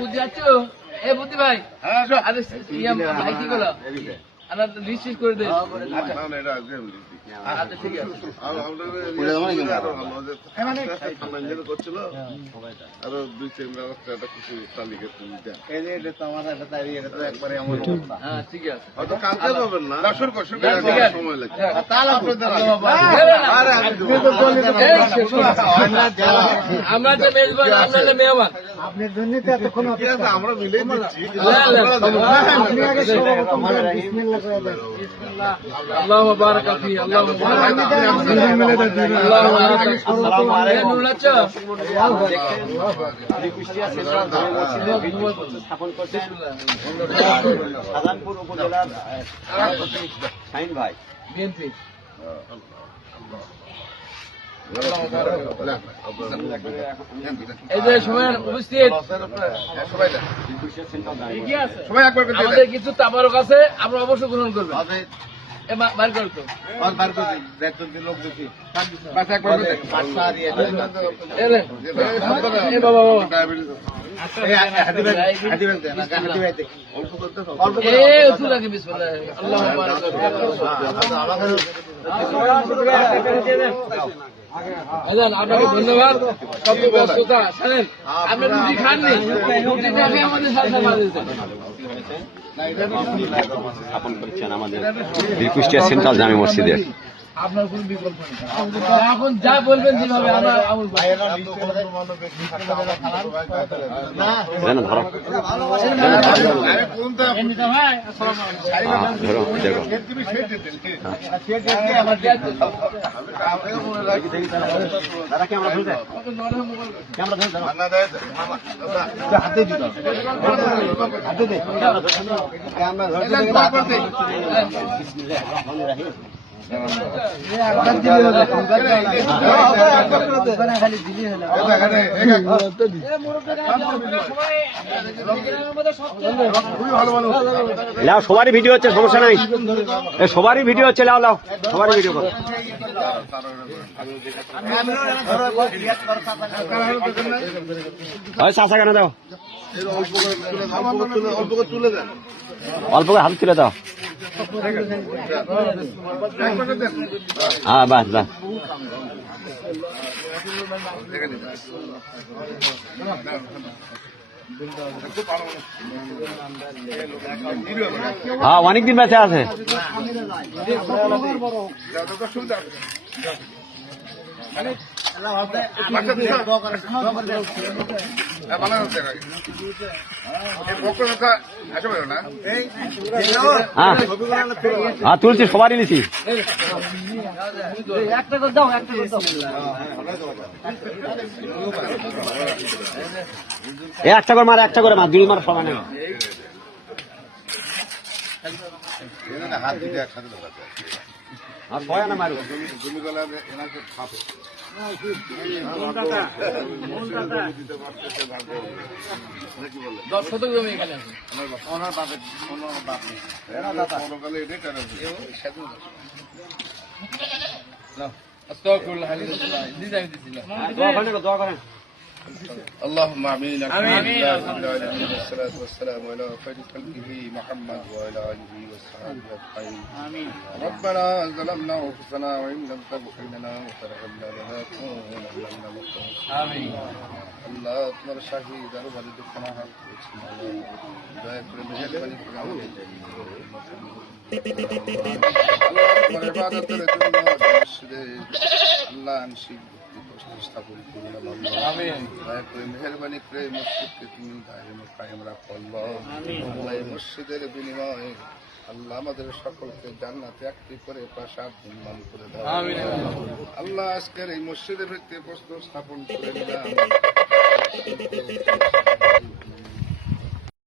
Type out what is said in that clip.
বুদ্ধি আছো এ বুদ্ধি ভাই ভাই কি করলো রিসিভ করে দেয় আচ্ছা ঠিক আছে করছিল আরো 2-3 ব্যবস্থা একটা কিছু তালিকা তুমি দেন একবারে আমার ঠিক আছে হয়তো কালকে পাবেন না সময় লাগবে আমরা তো মেজবান আপনারা মেহমান আপনার জন্য তো এতক্ষণ অপেক্ষা আমরা মিলে দিচ্ছি আপনি আগে সর্বপ্রথম বিসমিল্লাহ করে দেন আল্লাহু বারাকা ফি আল্লাহু বারাকা আল্লাহু বারাকা আসসালামু আলাইকুম কুষ্টিয়া সেন্ট্রাল ধারে মসজিদে স্থাপন করছেন শাহজাহানপুর উপজেলার শাহিন ভাই বিএনপি এই যে সময় উপস্থিত আমাদের কিছু তাবারক আছে আমরা অবশ্যই গ্রহণ করবো বার করতো লোক দেখি আপনাকে ধন্যবাদ কত ব্যস্ততা জানেন আপনি রুটি খাননি রুটি খাবে আমাদের সাথে স্থাপন করছেন আমাদের কুষ্টিয়া সেন্ট্রাল জামে মসজিদে আপনার কোন বিকল্প নেই এখন যা বলবেন যেভাবে আমরা সবারই ভিডিও হচ্ছে সমস্যা নাই সবারই ভিডিও হচ্ছে লাও লাও সবারই ভিডিও করো চাষা কেন দাও অল্প করে হাত তুলে দাও হ্যাঁ বাস বাস হ্যাঁ অনেকদিন বেঁচে আছে হ্যাঁ তুলছি সবারই নিছি একটা করে মার একটা করে মার দুই মার সমান হাত দিতে একসাথে আর ভয় না মারু জমি গলা এনাকে খাবে اللهم امين والصلاه والسلام على خير خلقه محمد وعلى اله وصحبه اجمعين امين ربنا ظلمنا انفسنا وان لم تغفر لنا وترحمنا لنكونن من المخلصين امين আল্লাহ তোমার শাহিদ আরো ভালো দেখনা হাত করেছেন দয়া করে মেহেরবানি করে আমাদের আল্লাহ তোমার ইবাদতের জন্য মসজিদে আল্লাহ আনসিক স্থাপন করুন আমিন দয়া করে মেহেরবানি করে মসজিদকে তুমি দায়মে কায়েম রাখো আল্লাহ এই মসজিদের বিনিময়ে আল্লাহ আমাদের সকলকে জান্নাতে একটি করে প্রাসাদ নির্মাণ করে দাও আমিন আল্লাহ আজকের এই মসজিদের ভিত্তিতে প্রশ্ন স্থাপন করে নিলাম